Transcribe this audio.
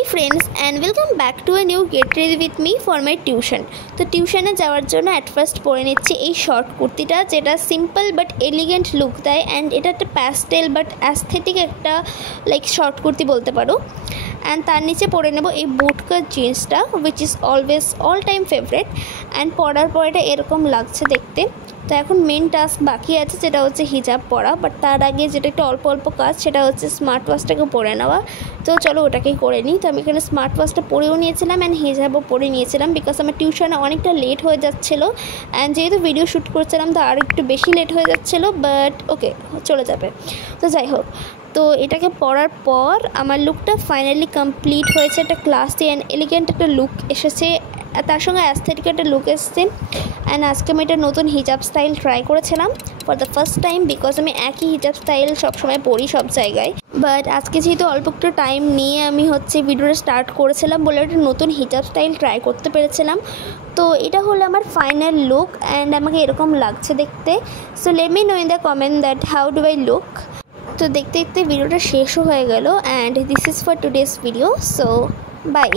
Hey friends, and welcome back to a new Get Ready with me for my tuition. তো টিউশনে যাওয়ার জন্য at first পরে নিচ্ছি এই শর্ট কুর্তিটা, যেটা সিম্পল বাট এলিগেন্ট লুক দেয় অ্যান্ড এটা একটা প্যাস্টেল বাট অ্যাস্থেটিক একটা লাইক শর্ট কুর্তি বলতে পারো। অ্যান্ড তার নিচে পরে নেব এই বুটকাট জিন্সটা, which is always all time favourite. And পরার পর এটা এরকম লাগছে দেখতে। তো এখন মেন টাস্ক বাকি আছে, যেটা হচ্ছে হিজাব পরা, বাট তার আগে যেটা একটু অল্প অল্প কাজ, সেটা হচ্ছে স্মার্ট ওয়াচটাকে পরে নেওয়া। তো চলো ওটাকেই করে নিই। তো আমি এখানে স্মার্ট ওয়াচটা পরেও নিয়েছিলাম অ্যান্ড হিজাবও পরে নিয়েছিলাম, বিকজ আমার টিউশনে অনেকটা লেট হয়ে যাচ্ছিলো অ্যান্ড যেহেতু ভিডিও শ্যুট করছিলাম তো আর একটু বেশি লেট হয়ে যাচ্ছিলো, বাট ওকে চলে যাবে। তো যাই হোক, তো এটাকে পরার পর আমার লুকটা ফাইনালি কমপ্লিট হয়েছে। একটা ক্লাসি অ্যান্ড এলিগেন্ট একটা লুক এসেছে, তার সঙ্গে অ্যাস্থেটিক একটা লুক এসেছে। অ্যান্ড আজকে আমি একটা নতুন হিজাব স্টাইল ট্রাই করেছিলাম for the first time, because আমি একই হিজাব স্টাইল সবসময় পরি সব জায়গায়। বাট আজকে যেহেতু অল্প একটু টাইম নিয়ে আমি ভিডিওটা স্টার্ট করেছিলাম বলে একটা নতুন হিজাব স্টাইল ট্রাই করতে পেরেছিলাম। তো এটা হলো আমার ফাইনাল লুক অ্যান্ড আমাকে এরকম লাগছে দেখতে। So let me know in the comment that how do I look. তো দেখতে দেখতে ভিডিওটা শেষও হয়ে গেল and this is for today's video. So by.